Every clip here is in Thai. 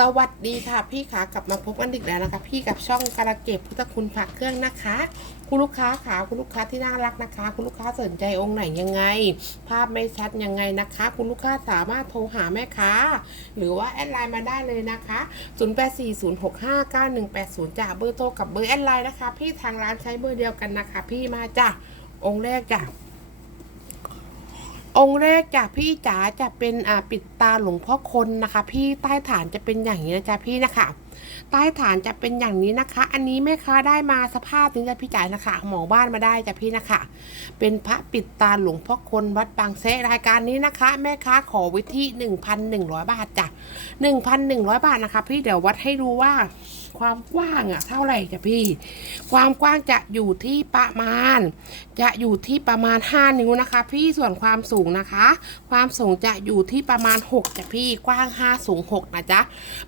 สวัสดีค่ะพี่ขากลับมาพบกันอีกแล้วนะคะ พี่กับช่องการเก็บพุทธคุณผักเครื่องนะคะ คุณลูกค้าขาคุณลูกค้าที่น่ารักนะคะ คุณลูกค้าสนใจองค์ไหนยังไง ภาพไม่ชัดยังไงนะคะ คุณลูกค้าสามารถโทรหาแม่ค้า หรือว่าแอดไลน์มาได้เลยนะคะ0840659180จากเบอร์โทรกับเบอร์แอดไลน์นะคะ พี่ทางร้านใช้เบอร์เดียวกันนะคะ พี่มาจ้ะองค์แรกจ้ะ องค์แรกจากพี่จ๋าจะเป็นอ่าปิดตาหลวงพ่อคนนะคะ พี่ใต้ฐานจะเป็นอย่างนี้นะจ๊ะพี่นะคะ ใต้ฐานจะเป็นอย่างนี้นะคะ อันนี้แม่ค้าได้มาสภาพนี้จะพี่จ๋ายนะคะ หมอบ้านมาได้จ้ะพี่นะคะ เป็นพระปิดตาหลวงพ่อคนวัดบางแซรายการนี้นะคะ แม่ค้าขอไว้ที่ 1,100 บาทจ้ะ1,100 บาทนะคะ พี่เดี๋ยววัดให้ดูว่าความกว้างอะเท่าไหร่จ้ะพี่ ความกว้างจะอยู่ที่ประมาณ จะอยู่ที่ประมาณ 5 นิ้วนะคะ พี่ส่วนความสูงนะคะ ความสูงจะอยู่ที่ประมาณ6จ้ะพี่กว้าง 5 สูง 6 นะจ๊ะ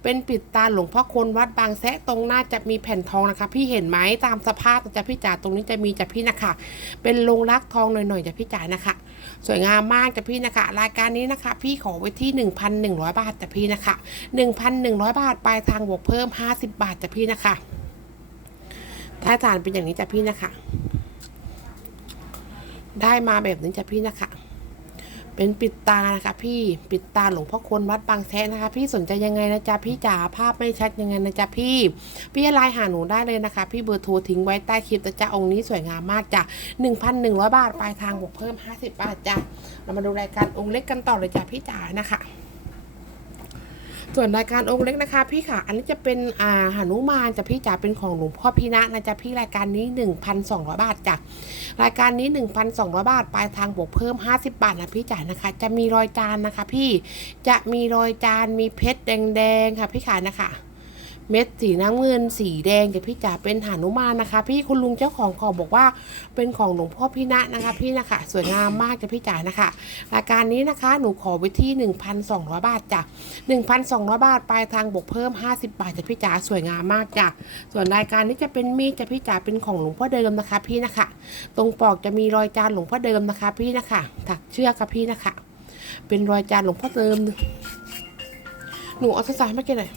เป็นปิดตาหลวงพ่อคนวัดบางแซะตรงหน้าจะมีแผ่นทองนะคะ พี่เห็นไหมตามสภาพจะพี่จ๋าตรงนี้จะมีจะพี่นะคะ เป็นลงรักทองหน่อยๆจะพี่จ๋านะคะ สวยงามมากจะพี่นะคะ รายการนี้นะคะ พี่ขอไว้ที่ 1,100 บาทจะพี่นะคะ 1,100 บาทปลายทางบวกเพิ่ม 50 บาทจะพี่นะคะท้ายฐานเป็นอย่างนี้จะพี่นะคะ ได้มาแบบนี้จะพี่นะคะ เป็นปิดตานะคะ พี่ปิดตาหลวงพ่อคนวัดบางแซะนะคะ พี่สนใจยังไงนะจ๊ะพี่จ๋าภาพไม่ชัดยังไงนะจ๊ะพี่ พี่ไลน์หาหนูได้เลยนะคะ พี่เบอร์โทรทิ้งไว้ใต้คลิปนะจ๊ะองค์นี้สวยงามมากจ้ะ1,100 บาทปลายทางบวกเพิ่ม 50 บาทจ้ะเรามาดูรายการองค์เล็กกันต่อเลยจ้ะพี่จ๋านะคะ ส่วนรายการองค์เล็กนะคะ พี่ค่ะ อันนี้จะเป็นอ่าหนุมานจะพี่จ๋าเป็นของหลวงพ่อพี่นะนะจ๊ะพี่รายการนี้ 1,200 บาทจ้ะรายการนี้ 1,200 บาทปลายทางบวกเพิ่ม 50 บาทนะพี่จ๋านะคะ จะมีรอยจานนะคะ พี่จะมีรอยจานมีเพชรแดงๆค่ะพี่ขานะคะ เม็ดสีน้ำเงิน สีแดงจะพี่จ๋าเป็นหานุมานนะคะ พี่คุณลุงเจ้าของขอบอกว่าเป็นของหลวงพ่อพี่นะนะคะ พี่นะคะสวยงามมากจะพี่จ๋านะคะรายการนี้นะคะหนูขอไว้ที่ 1,200 บาทจ้ะ1,200 บาทปลายทางบวกเพิ่ม 50 บาทจะพี่จ๋าสวยงามมากจ้ะส่วนรายการนี้จะเป็นมีดจะพี่จ๋าเป็นของหลวงพ่อเดิมนะคะ พี่นะคะ ตรงปลอกจะมีรอยจานหลวงพ่อเดิมนะคะ พี่นะคะถักเชือกค่ะพี่นะคะ เป็นรอยจานหลวงพ่อเดิมหนูเอาสายมาเกินหน่อย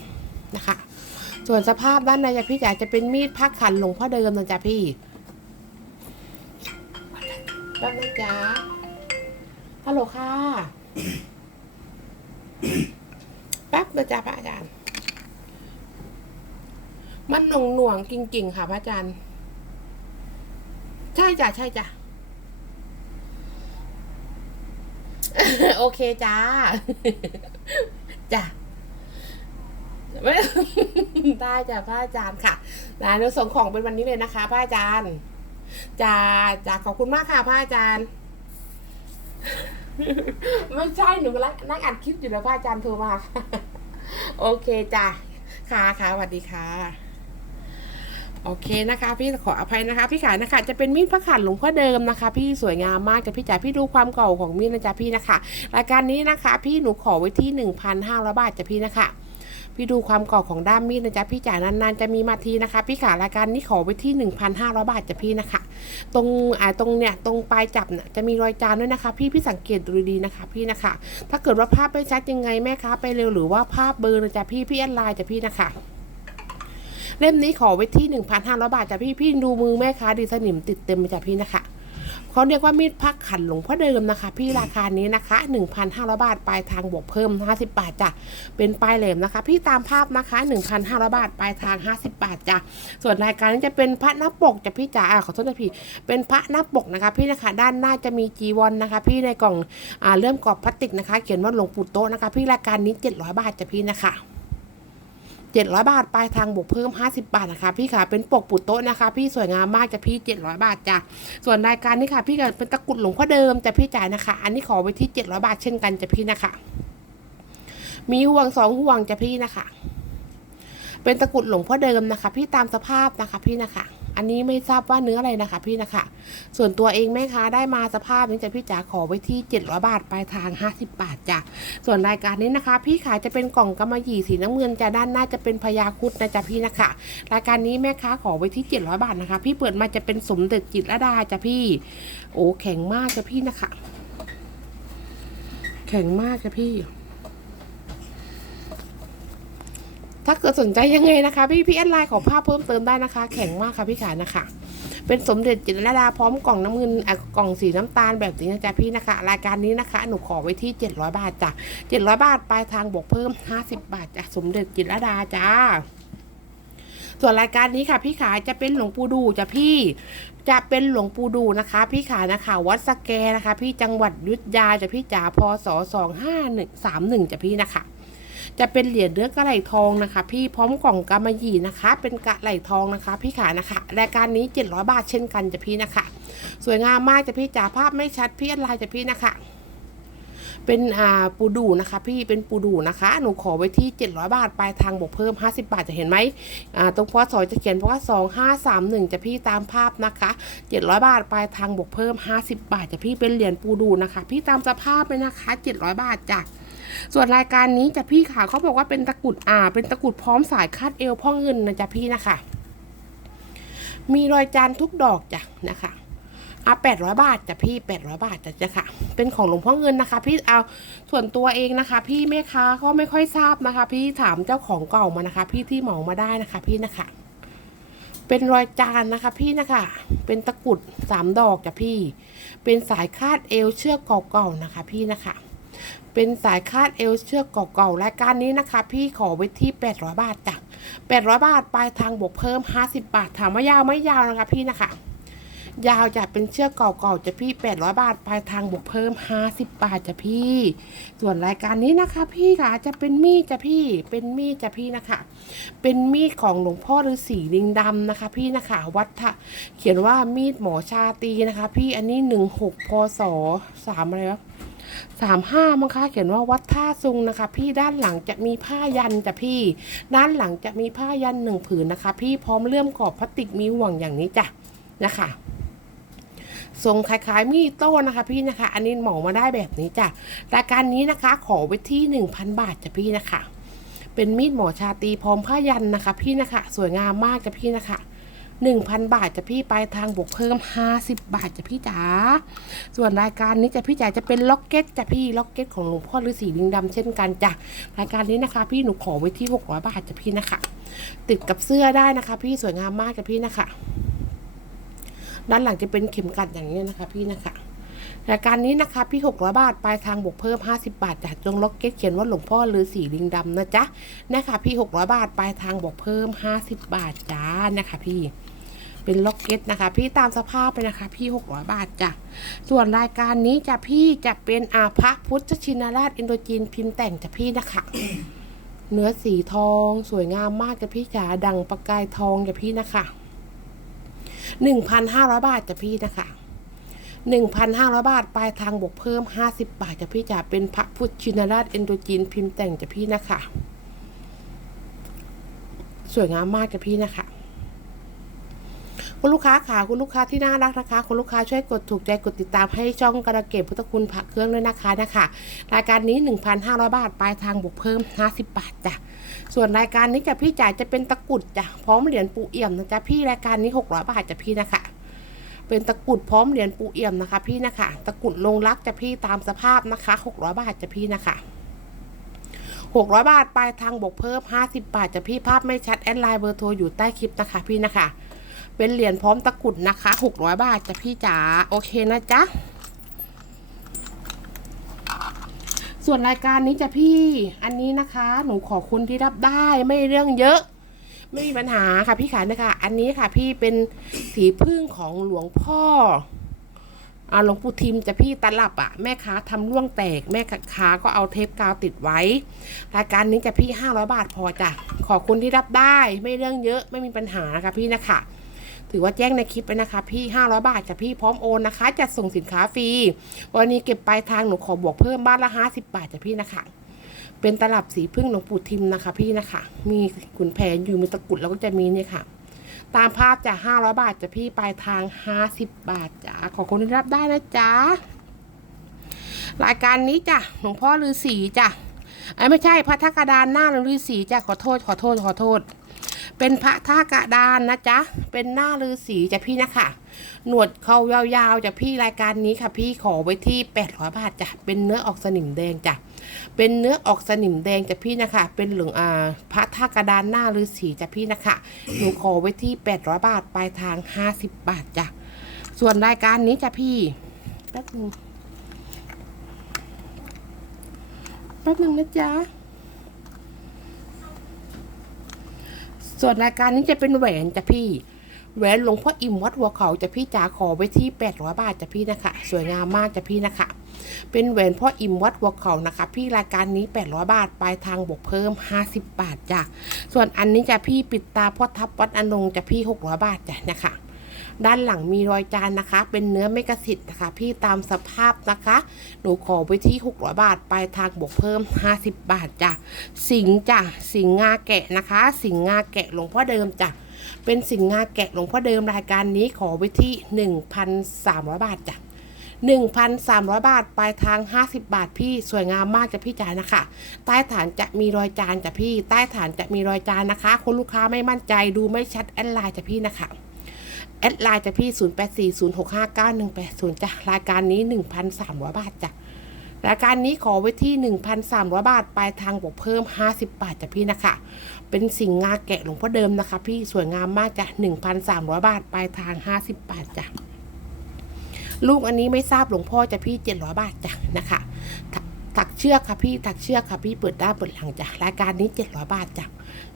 นะคะ ส่วนสภาพด้านในจะพี่จ๋าจะเป็นมีดพักขันหลวงพ่อเดิมนะจ๊ะพี่แป๊บนึงจ๊ะฮัลโหลค่ะ แป๊บนะจ๊ะพระอาจารย์ มันหน่วงหน่วงๆกิ่งๆค่ะพระอาจารย์ ใช่จ้ะใช่จ้ะโอเคจ้า จ้ะ ไม่ ได้จ้ะพระอาจารย์ค่ะนะเดี๋ยวส่งของเป็นวันนี้เลยนะคะพระอาจารย์จ้าจ้าขอบคุณมากค่ะพระอาจารย์ ไม่ใช่หนูกำลังนั่งอัดคลิปอยู่แล้วพระอาจารย์โทรมาโอเคจ้ะค่ะค่ะสวัสดีค่ะโอเคนะคะ พี่ขออภัยนะคะ พี่ขายนะคะ จะเป็นมีดพระขันหลวงพ่อเดิมนะคะ พี่สวยงามมากจ้ะพี่จ๋าพี่ดูความเก่าของมีดนะจ๊ะพี่นะคะรายการนี้นะคะ พี่หนูขอไว้ที่หนึ่งพันห้าร้อยบาทจ้ะพี่นะคะ พี่ดูความเก่าของด้ามมีดนะจ๊ะพี่จ๋านานๆจะมีมาทีนะคะ พี่ขารายการนี้ขอไว้ที่ 1,500 บาทจ้ะพี่นะคะ ตรงอ่าตรงเนี่ยตรงปลายจับเนี่ยจะมีรอยจานด้วยนะคะ พี่พี่สังเกตดูดีๆนะคะ พี่นะคะ ถ้าเกิดว่าภาพไม่ชัดยังไงแม่ค้าไปเร็วหรือว่าภาพเบอร์นะจ๊ะพี่พี่แอดไลน์จ้ะพี่นะคะเล่มนี้ขอไว้ที่ 1,500 บาทจ้ะพี่พี่ดูมือแม่ค้าดีสนิมติดเต็มจ้ะพี่นะคะ เขาเรียกว่ามีดพักขันหลวงพ่อเดิมนะคะ พี่ราคานี้นะคะ 1,500 บาทปลายทางบวกเพิ่ม 50 บาทจ้ะเป็นปลายเหลมนะคะ พี่ตามภาพนะคะ 1,500 บาทปลายทาง 50 บาทจ้ะส่วนรายการนี้จะเป็นพระหน้าปกจะพี่จ๋าขอโทษนะพี่เป็นพระหน้าปกนะคะ พี่นะคะด้านหน้าจะมีจีวรนนะคะ พี่ในกล่องอ่าเริ่มกรอบพลาสติกนะคะ เขียนว่าหลวงปู่โตนะคะ พี่รายการนี้ 700 บาทจ้ะพี่นะคะ 700 บาทปลายทางบวกเพิ่ม 50 บาทนะคะพี่ค่ะเป็นปกปุดโต๊ะนะคะ พี่สวยงามมากจะพี่ 700 บาทจ้ะส่วนรายการนี้ค่ะ พี่ก็เป็นตะกรุดหลวงพ่อเดิมจะพี่จ่ายนะคะ อันนี้ขอไว้ที่ 700 บาทเช่นกันจะพี่นะคะ มีห่วงสองห่วงจะพี่นะคะ เป็นตะกรุดหลวงพ่อเดิมนะคะ พี่ตามสภาพนะคะพี่นะคะ อันนี้ไม่ทราบว่าเนื้ออะไรนะคะ พี่นะคะ ส่วนตัวเองแม่ค้าได้มาสภาพนี้จะพี่จ๋าขอไว้ที่ 700 บาทปลายทาง 50 บาทจ้ะ ส่วนรายการนี้นะคะ พี่ขายจะเป็นกล่องกำมะหยี่สีน้ำเงินจะด้านหน้าจะเป็นพญาคุดนะจ๊ะพี่นะคะ รายการนี้แม่ค้าขอไว้ที่ 700 บาทนะคะ พี่เปิดมาจะเป็นสมเด็จจิตรลดาจ้ะพี่ โอ้แข็งมากจ้ะพี่นะคะ แข็งมากจ้ะพี่ ถ้าเกิดสนใจยังไงนะคะพี่พี่แอดไลน์ขอภาพเพิ่มเติมได้นะคะ แข็งมากค่ะพี่ขานะคะ เป็นสมเด็จจิตรลดาพร้อมกล่องน้ำเงินกล่องสีน้ำตาลแบบนี้นะจ๊ะพี่นะคะ รายการนี้นะคะหนูขอไว้ที่ 700 บาทจ้ะ700 บาทปลายทางบวกเพิ่ม 50 บาทจ้ะสมเด็จจิตรลดาจ้าส่วนรายการนี้ค่ะพี่ขาจะเป็นหลวงปู่ดูจ้ะพี่จะเป็นหลวงปู่ดูนะคะ พี่ขานะคะ วัดสแกนะคะ พี่จังหวัดยุทธยาจ้ะพี่จ๋าพศสองห้าหนึ่งสามหนึ่งจ้ะพี่นะคะ จะเป็นเหรียญเนื้อกระไหลทองนะคะ พี่พร้อมกล่องกำมะหยี่นะคะ เป็นกระไหลทองนะคะ พี่ขานะคะรายการนี้ 700 บาทเช่นกันจ้ะพี่นะคะ สวยงามมากจ้ะพี่จ๋าภาพไม่ชัดพี่อะไรจ้ะพี่นะคะเป็นอ่าปูดูนะคะ พี่เป็นปูดูนะคะ หนูขอไว้ที่ 700 บาทปลายทางบวกเพิ่ม 50 บาทจะเห็นไหมอ่าตรงพอสอจะเขียนเพราะว่า2531 จะพี่ตามภาพนะคะ 700 บาทปลายทางบวกเพิ่ม 50 บาทจะพี่เป็นเหรียญปูดูนะคะ พี่ตามสภาพเลยนะคะ 700 บาทจ้ะ ส่วนรายการนี้จะพี่ค่ะเขาบอกว่าเป็นตะกรุดอ่า เป็นตะกรุดพร้อมสายคาดเอวพ่อเงินนะจ๊ะพี่นะคะ มีรอยจานทุกดอกจ้ะนะคะอะแปดร้อยบาทจ้ะพี่แปดร้อยบาทจ้ะจ้ะค่ะ เป็นของหลวงพ่อเงินนะคะ พี่เอาส่วนตัวเองนะคะ พี่แม่ค้าก็ไม่ค่อยทราบนะคะ พี่ถามเจ้าของเก่ามานะคะ พี่ที่เหมามาได้นะคะ พี่นะคะ เป็นรอยจานนะคะ พี่นะคะ เป็นตะกรุดสามดอกจ้ะพี่ เป็นสายคาดเอวเชือกเก่าๆนะคะ พี่นะคะ เป็นสายคาดเอวเชือกเก่าๆรายการนี้นะคะ พี่ขอไว้ที่ 800 บาทจ้ะ800 บาทปลายทางบวกเพิ่ม 50 บาทถามว่ายาวไม่ยาวนะคะพี่นะคะ ยาวจะเป็นเชือกเก่าๆจะพี่ 800 บาทปลายทางบวกเพิ่ม 50 บาทจะพี่ ส่วนรายการนี้นะคะ พี่ค่ะจะเป็นมีดจะพี่ เป็นมีดจะพี่นะคะ เป็นมีดของหลวงพ่อฤาษีลิงดำนะคะ พี่นะคะ วัดทะเขียนว่ามีดหมอชาตีนะคะ พี่อันนี้ 16พศสามอะไรวะ สามห้ามั้งคะเขียนว่าวัดท่าซุงนะคะ พี่ด้านหลังจะมีผ้ายันจ้ะพี่ ด้านหลังจะมีผ้ายันหนึ่งผืนนะคะ พี่พร้อมเลื่อมกรอบพลาสติกมีห่วงอย่างนี้จ้ะนะคะทรงคล้ายๆมีดโต้นะคะ พี่นะคะ อันนี้หมามาได้แบบนี้จ้ะรายการนี้นะคะ ขอไว้ที่หนึ่งพันบาทจ้ะพี่นะคะ เป็นมีดหมอชาตีพร้อมผ้ายันนะคะ พี่นะคะ สวยงามมากจ้ะพี่นะคะ หนึ่งพันบาทจะพี่ปลายทางบวกเพิ่มห้าสิบบาทจะพี่จ๋าส่วนรายการนี้จะพี่จ๋าจะเป็นล็อกเก็ตจะพี่ล็อกเก็ตของหลวงพ่อฤาษีลิงดำเช่นกันจ้ะรายการนี้นะคะ พี่หนูขอไว้ที่หกร้อยบาทจะพี่นะคะ ติดกับเสื้อได้นะคะ พี่สวยงามมากจะพี่นะคะ ด้านหลังจะเป็นเข็มกัดอย่างนี้นะคะ พี่นะคะรายการนี้นะคะพี่หกร้อยบาทปลายทางบวกเพิ่มห้าสิบาทจากจงล็อกเก็ตเขียนว่าหลวงพ่อฤาษีลิงดำนะจ๊ะนะคะพี่หกร้อยบาทปลายทางบวกเพิ่มห้าสิบบาทจ้านะคะพี่ เป็นล็อกเก็ตนะคะ พี่ตามสภาพไปนะคะ พี่หกร้อยบาทจ้ะส่วนรายการนี้จะพี่จะเป็นอาพระพุทธชินราชอินโดจีนพิมพ์แต่งจะพี่นะคะ เนื้อสีทองสวยงามมากจะพี่จ๋าดังประกายทองจะพี่นะคะหนึ่งพันห้าร้อยบาทจะพี่นะคะหนึ่งพันห้าร้อยบาทปลายทางบวกเพิ่มห้าสิบบาทจะพี่จ๋าเป็นพระพุทธชินราชอินโดจีนพิมพ์แต่งจะพี่นะคะ สวยงามมากจะพี่นะคะ คุณลูกค้าค่ะคุณลูกค้าที่น่ารักนะคะ คุณลูกค้าช่วยกดถูกใจกดติดตามให้ช่องกระเก็บพุทธคุณพระเครื่องด้วยนะคะนะคะรายการนี้ 1,500 บาทปลายทางบวกเพิ่ม 50 บาทจ้ะส่วนรายการนี้จะพี่จ่ายจะเป็นตะกรุดจ้ะพร้อมเหรียญปูเอี่ยมนะจ๊ะพี่รายการนี้600บาทจ้ะพี่นะคะเป็นตะกรุดพร้อมเหรียญปูเอี่ยมนะคะ พี่นะคะตะกรุดลงรักจะพี่ตามสภาพนะคะ600บาทจะพี่นะคะ600 บาทปลายทางบวกเพิ่ม 50 บาทจะพี่ภาพไม่ชัดแอดไลน์เบอร์โทรอยู่ใต้คลิปนะคะพี่นะคะ เป็นเหรียญพร้อมตะกรุดนะคะ600บาทจ้ะพี่จ๋าโอเคนะจ๊ะส่วนรายการนี้จะพี่ อันนี้นะคะ หนูขอคุณที่รับได้ไม่เรื่องเยอะ ไม่มีปัญหาค่ะพี่ขานะคะ อันนี้ค่ะพี่เป็นสีพึ่งของหลวงพ่อหลวงปู่ทิมจะพี่ตลับอะ แม่ค้าทำร่วงแตก แม่ค้าก็เอาเทปกาวติดไว้ รายการนี้จะพี่500บาทพอจ้ะขอคุณที่รับได้ ไม่เรื่องเยอะ ไม่มีปัญหานะคะพี่นะคะ ถือว่าแจ้งในคลิปไปนะคะพี่ 500 บาทจะพี่พร้อมโอนนะคะจัดส่งสินค้าฟรีวันนี้เก็บปลายทางหนูขอบวกเพิ่มบ้านละ50 บาทจะพี่นะคะ เป็นตลับสีพึ่งหลวงปู่ทิมนะคะ พี่นะคะ มีขุนแผนอยู่มีตะกรุดแล้วก็จะมีเนี่ยค่ะ ตามภาพจะ500 บาทจะพี่ปลายทาง 50 บาทจ้ะขอคนที่รับได้นะจ๊ะรายการนี้จ้ะหลวงพ่อฤาษีจ้ะไอ้ไม่ใช่พระทักกระดานหน้าหลวงฤาษีจ้ะขอโทษขอโทษขอโทษ เป็นพระท่ากระดานนะจ๊ะ เป็นหน้าฤาษีจ้ะพี่นะคะ หนวดเขายาวๆจ้ะพี่รายการนี้ค่ะ พี่ขอไว้ที่800บาทจ้ะ เป็นเนื้อออกสนิมแดงจ้ะ เป็นเนื้อออกสนิมแดงจ้ะพี่นะคะ เป็นเหลืองอ่าพระท่ากระดานหน้าฤาษีจ้ะพี่นะคะ หนูขอไว้ที่800บาทปลายทาง 50 บาทจ้ะ ส่วนรายการนี้จ้ะพี่แป๊บนึงแป๊บนึงนะจ๊ะ ส่วนรายการนี้จะเป็นแหวนจ้ะพี่ แหวนหลวงพ่ออิ่มวัดหัวเขาจะพี่จ๋าขอไว้ที่แปดร้อยบาทจ้ะพี่นะคะ สวยงามมากจ้ะพี่นะคะ เป็นแหวนพ่ออิ่มวัดหัวเขานะคะ พี่รายการนี้แปดร้อยบาทปลายทางบวกเพิ่มห้าสิบบาทจ้ะส่วนอันนี้จะพี่ปิดตาพ่อทับวัดอนงจะพี่หกร้อยบาทจ้ะนะคะ ด้านหลังมีรอยจานนะคะ เป็นเนื้อเมกะสิทธิ์นะคะ พี่ตามสภาพนะคะ หนูขอไว้ที่600บาทปลายทางบวกเพิ่ม 50 บาทจ้ะสิงจ้ะสิงงาแกะนะคะ สิงงาแกะหลวงพ่อเดิมจ้ะเป็นสิงงาแกะหลวงพ่อเดิมรายการนี้ขอไว้ที่ 1,300 บาทจ้ะ1,300 บาท ปลายทาง 50 บาทพี่สวยงามมากจ้ะพี่จ๋านะคะ ใต้ฐานจะมีรอยจานจ้ะพี่ ใต้ฐานจะมีรอยจานนะคะ คนลูกค้าไม่มั่นใจดูไม่ชัดแอดไลน์จ้ะพี่นะคะ แอดไลน์จะพี่ 0840659180จ้ะรายการนี้ 1,300 บาทจ้ะรายการนี้ขอไว้ที่ 1,300 บาทปลายทางบวกเพิ่ม 50 บาทจ้ะพี่นะคะ เป็นสิ่งงาแกะหลวงพ่อเดิมนะคะ พี่สวยงามมากจ้ะ1,300 บาทปลายทาง 50 บาทจ้ะลูกอันนี้ไม่ทราบหลวงพ่อจะพี่ 700 บาทจ้ะนะคะ ถักเชือกค่ะพี่ถักเชือกค่ะพี่เปิดด้านเปิดหลังจ้ะรายการนี้ 700 บาทจ้ะ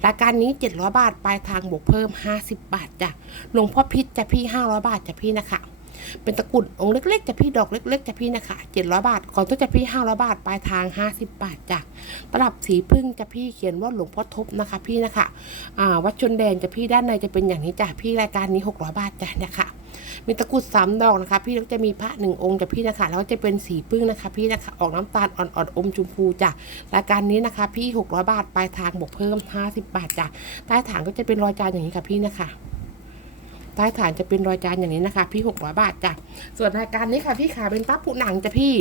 รายการนี้ 700 บาทปลายทางบวกเพิ่ม 50 บาทจ้ะหลวงพ่อพิษจะพี่ 500 บาทจะพี่นะคะ เป็นตะกุดองค์เล็กๆจะพี่ดอกเล็กๆจะพี่นะคะ 700 บาทขอต้นจะพี่ 500 บาทปลายทาง 50 บาทจ้ะตลับสีพึ่งจะพี่เขียนว่าหลวงพ่อทบนะคะ พี่นะคะอ่าวัดชนแดนจะพี่ด้านในจะเป็นอย่างนี้จ้ะพี่รายการนี้ 600 บาทจ้ะเนี่ยค่ะ มีตะกรุดสามดอกนะคะ พี่แล้วจะมีพระหนึ่งองค์จากพี่นะคะแล้วก็จะเป็นสีพึ่งนะคะ พี่นะคะออกน้ำตาลอ่อนๆอมชมพูจ้ะรายการนี้นะคะ พี่ 600 บาทปลายทางบวกเพิ่ม 50 บาทจ้ะใต้ฐานก็จะเป็นรอยจานอย่างนี้ค่ะพี่นะคะใต้ฐานจะเป็นรอยจานอย่างนี้นะคะ พี่ 600 บาทจ้ะส่วนรายการนี้ค่ะพี่ขาเป็นปั๊บปุหนังจ้ะพี่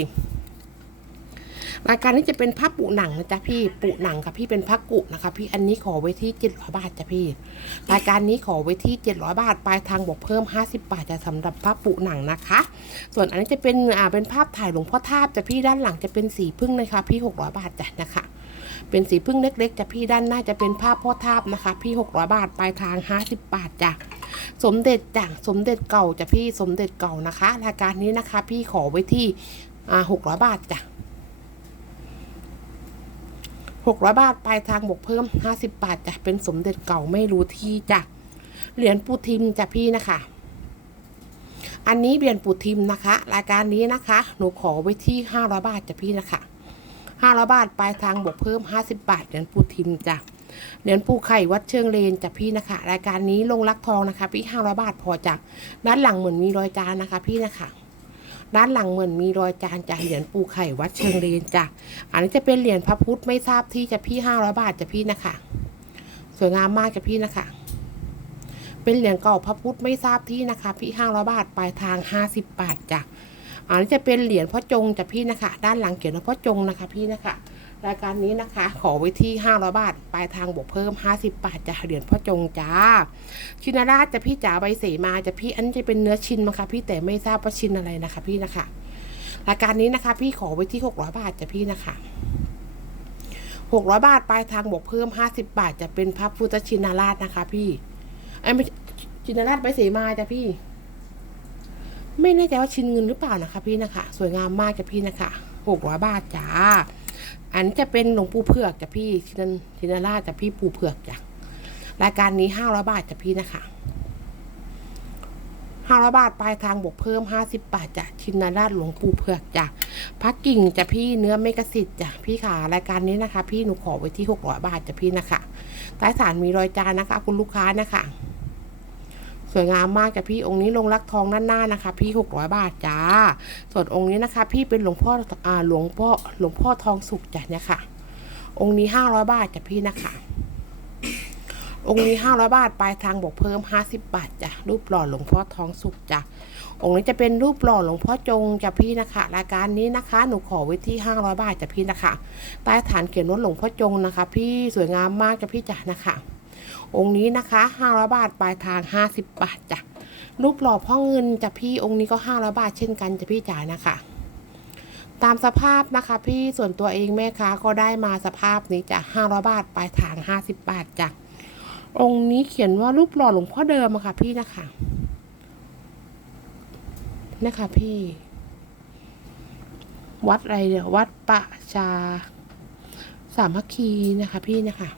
รายการนี้จะเป็นผ้าปุหนังนะจ๊ะพี่ปุหนังค่ะพี่เป็นผ้ากุนะคะ พี่อันนี้ขอไว้ที่700บาทจ้ะพี่ รายการนี้ขอไว้ที่700บาทปลายทางบวกเพิ่ม50บบาทจะสำหรับผ้าปุหนังนะคะ ส่วนอันนี้จะเป็นอ่าเป็นภาพถ่ายหลวงพ่อทาบจ้ะพี่ด้านหลังจะเป็นสีพึ่งนะคะพี่600บาทจ้ะนะคะเป็นสีพึ่งเล็กๆจ้ะพี่ด้านหน้าจะเป็นภาพพ่อทาบนะคะ พี่600บาทปลายทาง 50 บาทจ้ะสมเด็จจ้ะสมเด็จเก่าจ้ะพี่สมเด็จเก่านะคะ รายการนี้นะคะ พี่ขอไว้ที่อ่า600บาทจ้ะ 600 บาท ปลายทางบวกเพิ่ม 50 บาทจ้ะเป็นสมเด็จเก่าไม่รู้ที่จ้ะเหรียญปูทิมจ้ะพี่นะคะ อันนี้เหรียญปูทิมนะคะ รายการนี้นะคะ หนูขอไว้ที่ 500 บาทจ้ะพี่นะคะ500 บาท ปลายทางบวกเพิ่ม 50 บาทเหรียญปูทิมจ้ะเหรียญปูไข่วัดเชิงเลนจ้ะพี่นะคะ รายการนี้ลงรักทองนะคะ พี่500บาทพอจ้ะด้านหลังเหมือนมีรอยจานนะคะ พี่นะคะ ด้านหลังเหมือนมีรอยจานจากเหรียญปูไข่วัดเชิงเลนจ้ะอันนี้จะเป็นเหรียญพระพุทธไม่ทราบที่จะพี่ห้าร้อยบาทจะพี่นะคะ สวยงามมากจะพี่นะคะ เป็นเหรียญเก่าพระพุทธไม่ทราบที่นะคะ พี่ห้าร้อยบาทปลายทางห้าสิบบาทจ้ะอันนี้จะเป็นเหรียญพ่อจงจะพี่นะคะ ด้านหลังเขียนว่าพ่อจงนะคะพี่นะคะ รายการนี้นะคะ ขอไว้ที่ห้าร้อยบาท ปลายทางบวกเพิ่มห้าสิบบาทจะเหรียญพ่อจงจ้า ชินาราชจะพี่จ๋าใบเสมาจะพี่อันจะเป็นเนื้อชินมั้งคะพี่แต่ไม่ทราบว่าชินอะไรนะคะ พี่นะคะ รายการนี้นะคะ พี่ขอไว้ที่หกร้อยบาทจะพี่นะคะหกร้อยบาท ปลายทางบวกเพิ่มห้าสิบาท จะเป็นพระพุทธชินาราชนะคะ พี่ไอ้ไม่ชินาราชใบเสมาจ้ะพี่ ไม่แน่ใจว่าชินเงินหรือเปล่านะคะ พี่นะคะ สวยงามมากจ้ะพี่นะคะหกร้อยบาทจ้า อันนี้จะเป็นหลวงปู่เผือกจ้ะพี่ชินชินราจ้ะพี่ปู่เผือกจ้ะรายการนี้ห้าร้อยบาทจ้ะพี่นะคะห้าร้อยบาทปลายทางบวกเพิ่มห้าสิบบาทจ้ะชินราชหลวงปู่เผือกจ้ะพักกิ่งจ้ะพี่เนื้อเมกะสิทธิ์จ้ะพี่ขารายการนี้นะคะ พี่หนูขอไว้ที่หกร้อยบาทจ้ะพี่นะคะใต้ฐานมีรอยจานนะคะ คุณลูกค้านะคะ สวยงามมากจ้ะพี่องค์นี้ลงรักทองด้านหน้านะคะ พี่หกร้อยบาทจ้า ส่วนองค์นี้นะคะ พี่เป็นหลวงพ่ออ่าหลวงพ่อหลวงพ่อทองสุกจ้ะเนี่ยค่ะ องค์นี้ห้าร้อยบาทจ้ะพี่นะคะองค์นี้ห้าร้อยบาท ปลายทางบวกเพิ่มห้าสิบบาทจ้ะ รูปหล่อหลวงพ่อทองสุกจ้ะ องค์นี้จะเป็นรูปหล่อหลวงพ่อจงจ้ะพี่นะคะ รายการนี้นะคะ หนูขอไว้ที่ห้าร้อยบาทจ้ะพี่นะคะ ใต้ฐานเขียนว่าหลวงพ่อจงนะคะ พี่สวยงามมากจ้ะพี่จ้ะนะคะ องค์นี้นะคะห้าร้อยบาทปลายทางห้าสิบบาทจ้ะรูปหล่อพ่อเงินจะพี่องค์นี้ก็ห้าร้อยบาทเช่นกันจะพี่จ๋ายนะคะ ตามสภาพนะคะพี่ส่วนตัวเองแม่ค้าก็ได้มาสภาพนี้จะห้าร้อยบาทปลายทางห้าสิบบาทจ้ะองค์นี้เขียนว่ารูปหล่อหลวงพ่อเดิมอะค่ะพี่นะคะนะคะพี่ วัดอะไรเดี๋ยววัดปะชา สามัคคีนะคะพี่นะคะ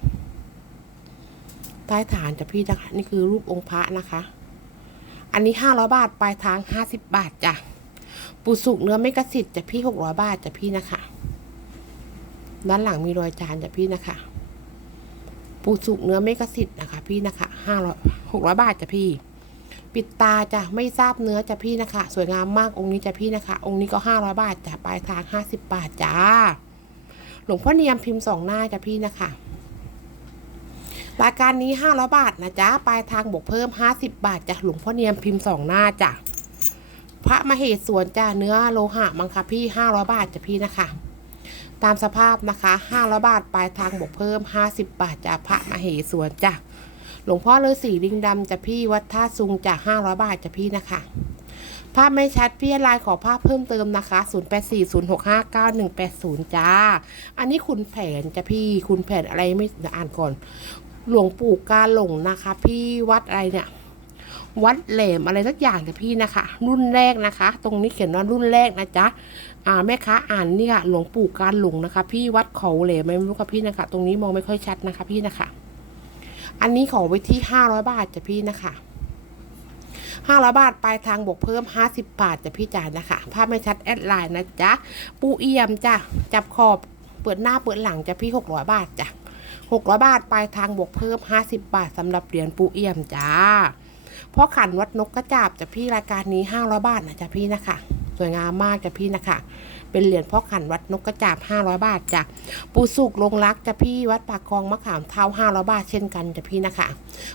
ใต้ฐานจ้ะพี่นะคะนี่คือรูปองค์พระนะคะ อันนี้ห้าร้อยบาทปลายทางห้าสิบบาทจ้ะปูสุกเนื้อไม่กระสิทธิ์จะพี่หกร้อยบาทจะพี่นะคะ ด้านหลังมีรอยจานจะพี่นะคะ ปูสุกเนื้อไม่กระสิทธิ์นะคะ พี่นะคะห้าร้อยหกร้อยบาทจะพี่ ปิดตาจะไม่ทราบเนื้อจะพี่นะคะ สวยงามมากองค์นี้จะพี่นะคะ องค์นี้ก็ห้าร้อยบาทจะปลายทางห้าสิบบาทจ้าหลวงพ่อเนียมพิมพ์สองหน้าจะพี่นะคะ รายการนี้ห้าร้อยบาทนะจ๊ะปลายทางบวกเพิ่มห้าสิบบาทจ้ะหลวงพ่อเนียมพิมพ์สองหน้าจ้ะพระมเหสวนจ้าเนื้อโลหะมังคะพี่ห้าร้อยบาทจ้ะพี่นะคะ ตามสภาพนะคะห้าร้อยบาทปลายทางบวกเพิ่มห้าสิบบาทจ้ะพระมเหสวนจ้ะหลวงพ่อฤาษีลิงดำจ้ะพี่วัดท่าซุงจ้ะห้าร้อยบาทจ้ะพี่นะคะภาพไม่ชัดพี่ไลน์ขอภาพเพิ่มเติมนะคะ 0 8 4 0 6 5 9 1 8 0 จ้า อันนี้คุณแผนจ้ะพี่คุณแผนอะไรไม่อ่านก่อน หลวงปู่กาหลงนะคะ พี่วัดอะไรเนี่ยวัดแหลมอะไรสักอย่างกับพี่นะคะ รุ่นแรกนะคะ ตรงนี้เขียนว่ารุ่นแรกนะจ๊ะอ่าแม่ค้าอ่านนี่ยหลวงปู่การหลงนะคะ พี่วัดเขาแหลมไม่รู้ค่ะพี่นะคะ ตรงนี้มองไม่ค่อยชัดนะคะ พี่นะคะ อันนี้ขอไว้ที่ห้าร้อยบาทจ้ะพี่นะคะห้าร้อยบาทปลายทางบวกเพิ่มห้าสิบบาทจ้ะพี่จ๋านะคะภาพไม่ชัดแอดไลน์นะจ๊ะปูเอี่ยมจ้ะจับขอบเปิดหน้าเปิดหลังจ้ะพี่หกร้อยบาทจ้ะ หกร้อยบาทปลายทางบวกเพิ่มห้าสิบบาทสำหรับเหรียญปูเอี่ยมจ้าพ่อขันวัดนกกระจาบจะพี่รายการนี้ห้าร้อยบาทนะจ๊ะพี่นะคะ สวยงามมากจ้ะพี่นะคะ เป็นเหรียญพ่อขันวัดนกกระจาบห้าร้อยบาทจ้ะปูสุกลงรักจ้ะพี่วัดปากคลองมะขามเท้าห้าร้อยบาทเช่นกันจ้ะพี่นะคะ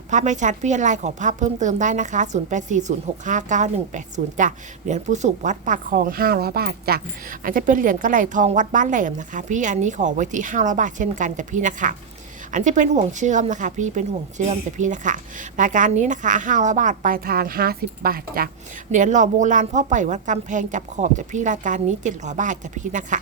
ภาพไม่ชัดพี่ไลน์ขอภาพเพิ่มเติมได้นะคะ 0 8 4 0 6 5 9 1 8 0จ้ะเหรียญปูสุกวัดปากคลอง 500 บาทจ้ะอันจะเป็นเหรียญกระไหลทองวัดบ้านแหลมนะคะ พี่อันนี้ขอไว้ที่ 500 บาทเช่นกันจ้ะพี่นะคะ อันจะเป็นห่วงเชื่อมนะคะ พี่เป็นห่วงเชื่อมจ้ะพี่นะคะ รายการนี้นะคะ500บาทปลายทาง50บาทจ้ะเหรียญหล่อโบราณพ่อไปล่วัดกำแพงจับขอบจ้ะพี่รายการนี้700บาทจ้ะพี่นะคะ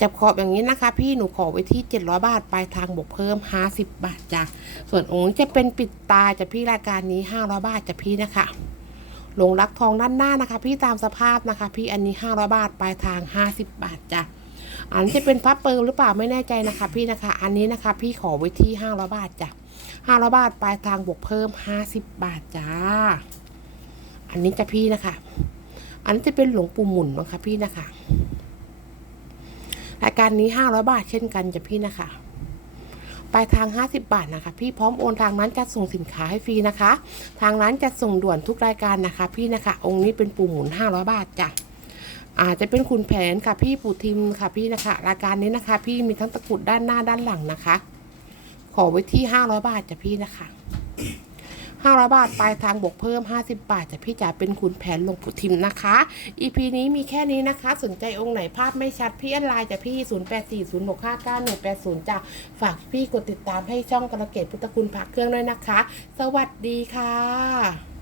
จับขอบอย่างนี้นะคะ พี่หนูขอไว้ที่ 700 บาทปลายทางบวกเพิ่ม 50 บาทจ้ะส่วนองค์จะเป็นปิดตาจะพี่รายการนี้ 500 บาทจะพี่นะคะหลงรักทองด้านหน้านะคะ พี่ตามสภาพนะคะ พี่อันนี้ 500 บาทปลายทาง 50 บาทจ้ะ อันนี้จะเป็นพับเปิลหรือเปล่าไม่แน่ใจนะคะ พี่นะคะ อันนี้นะคะ พี่ขอไว้ที่500บาทจ้ะ500บาทปลายทางบวกเพิ่ม50บาทจ้า อันนี้จะพี่นะคะ อันนี้จะเป็นหลวงปู่หมุนนะคะพี่นะคะรายการนี้500บาทเช่นกันจ้ะพี่นะคะปลายทาง 50 บาทนะคะ พี่พร้อมโอนทางนั้นจะส่งสินค้าให้ฟรีนะคะ ทางร้านจะส่งด่วนทุกรายการนะคะ พี่นะคะ องค์นี้เป็นปูหมุน 500 บาทจ้ะ อาจจะเป็นคุณแผนค่ะพี่ปูทิมค่ะพี่นะคะรายการนี้นะคะ พี่มีทั้งตะกรุดด้านหน้าด้านหลังนะคะ ขอไว้ที่500บาทจ้ะพี่นะคะ500บาทปลายทางบวกเพิ่ม50บบาทจ้ะพี่จ๋าเป็นขุนแผนหลวงปู่ทิมนะคะ EP นี้มีแค่นี้นะคะ สนใจองค์ไหนภาพไม่ชัดพี่อันไลน์จ้ะพี่0840659180จ้ะฝากพี่กดติดตามให้ช่องกระเกตพุทธคุณพระเครื่องด้วยนะคะ สวัสดีค่ะ